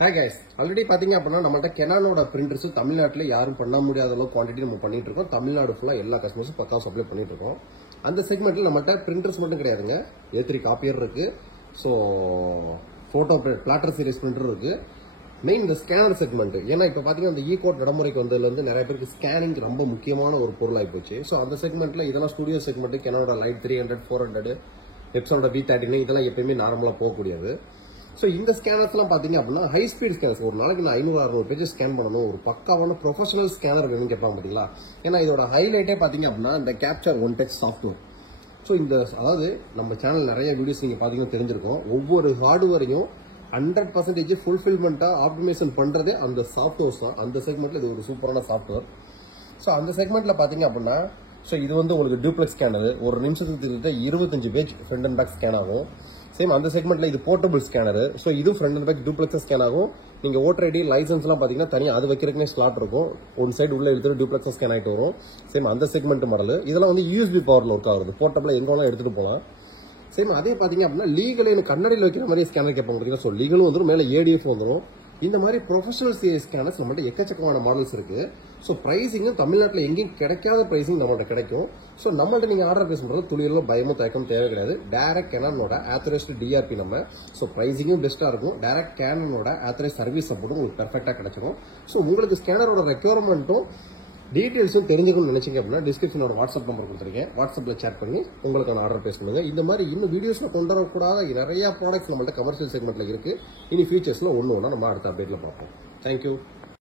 Hi guys, already பாத்தீங்க அப்படின்னா நம்மள்ட்ட Canonோட printers தமிழ்நாட்டுல யாரும் பண்ண முடியாத அளவு குவாண்டிட்டி நம்ம பண்ணிட்டு இருக்கோம். தமிழ்நாடு ஃபுல்லா எல்லா கஸ்டமர்ஸும் பக்கா சப்ளை பண்ணிட்டு இருக்கோம். அந்த செக்மெண்ட்ல நம்மள்ட்ட printers மட்டும் கிடையாதுங்க. A3 காப்பியர் இருக்கு. So photo plotter series printer இருக்கு. மெயின் இந்த ஸ்கேனர் செக்மெண்ட். ஏன்னா இப்ப பாத்தீங்கன்னா அந்த கோட் நடைமுறைக்கு வந்ததுல இருந்து நிறைய பேருக்கு ஸ்கேனிங் ரொம்ப முக்கியமான ஒரு பொருளாகி போச்சு. சோ அந்த செக்மெண்ட்ல இதெல்லாம் ஸ்டுடியோ செக்மெண்ட் Canonோட லைட் 300, 400, Epsonோட V39 இதெல்லாம் எப்பயுமே நார்மலா போகக்கூடியது. ஸோ இந்த ஸ்கேனர்ஸ் எல்லாம் பாத்தீங்க அப்படின்னா ஹை ஸ்பீட் ஸ்கேனர்ஸ். ஒரு நாளைக்கு நான் 500-600 பேஜ் ஸ்கேன் பண்ணணும், ஒரு பக்காவான ப்ரொஃபஷனல் ஸ்கேனர் வேணும்னு கேட்பாங்க பாத்தீங்களா. ஏன்னா இதோட ஹைலைட்டே பாத்தீங்க அப்படின்னா இந்த capture one touch software. So இந்த அதாவது நம்ம சேனல் நிறைய வீடியோஸ் நீங்க பாத்தீங்கன்னா தெரிஞ்சிருக்கோம். ஒவ்வொரு ஹார்ட்வேரையும் 100% ஃபுல்ஃபில்மெண்டா ஆப்டிமைசேஷன் பண்றதே அந்த சாஃப்ட்வேர்ஸ் தான். அந்த செக்மெண்ட்ல இது ஒரு சூப்பரான சாஃப்ட்வேர். ஸோ அந்த செக்மெண்ட்ல பாத்தீங்க அப்படின்னா ஸோ இது வந்து உங்களுக்கு டூப்ளெக்ஸ் ஸ்கேனர், ஒரு நிமிஷத்துக்கு 25 page front and back scan ஆகும். சேம் அந்த செக்மெண்ட்ல இது போர்ட்டபிள் ஸ்கேனர். ஸோ இது front and back duplex scan ஆகும். நீங்க ஓட்டர் ஐடி லைசன்ஸ் எல்லாம் பாத்தீங்கன்னா தனியாக அது வைக்கிறதுக்குனே ஸ்லாட் இருக்கும். ஒன் சைடு உள்ள எடுத்துட்டு டூப்ளெக்ஸ் ஸ்கேன் ஆகிட்டு வரும். சேம் அந்த செக்மெண்ட் மாடல். இதெல்லாம் வந்து யூஎஸ்பி பவர்ல ஒர்க் ஆகுது. போர்ட்டபிளா எங்க வேணாலும் எடுத்துட்டு போகலாம். சேம் அதே பாத்தீங்க அப்படின்னா லீகல் கண்ணடியில் வைக்கிற மாதிரி ஸ்கேனர் கேட்பாங்க பாத்தீங்கன்னா. ஸோ லீகலும் வந்துடும், மேலே ஏடிஎஃப் வந்துடும். இந்த மாதிரி ப்ரொஃபஷனல் ஸ்கேனர்ஸ் நம்மள்ட்ட எக்கச்சக்கமான மாடல்ஸ் இருக்கு. ஸோ பிரைசிங்கும் தமிழ்நாட்டில் எங்கேயும் கிடைக்காத பிரைசிங் நம்மள்ட்ட கிடைக்கும். ஸோ நம்மள்ட்ட நீங்க ஆர்டர் பேஸ் பண்றது துளியெல்லாம் பயமும் தயக்கம் தேவை கிடையாது. டைரக்ட் Canonோட ஆத்தரைஸ்டு டிஆர்பி நம்ம. ஸோ பிரைசிங்கும் பெஸ்டா இருக்கும். டைரக்ட் Canonோட ஆத்தரைஸ் சர்வீஸ் சப்போர்ட்டும் உங்களுக்கு பெர்ஃபெக்டா கிடைச்சிடும். ஸோ உங்களுக்கு ஸ்கேனரோட ரெக்யர்மெண்ட்டும் டீடைல்ஸும் தெரிஞ்சுக்கணும்னு நினைச்சீங்க அப்படின்னா டிஸ்கிரிப்ஷனோட வாட்ஸ்அப் நம்பர் கொடுத்துருக்கேன். வாட்ஸ்அப்ல சேட் பண்ணி உங்களுக்கான ஆர்டர் பேஸ் பண்ணுங்க. இந்த மாதிரி இன்னும் வீடியோஸ்ல கொண்டு வரக்கூடாத நிறைய ப்ராடக்ட்ஸ் நம்மள்ட்ட கமர்ஷியல் செக்மெண்ட்ல இருக்கு. இனி ஃபியூச்சர்ஸ்ல ஒன்று நம்ம அடுத்த அப்டேட்ல பார்ப்போம். தேங்க்யூ.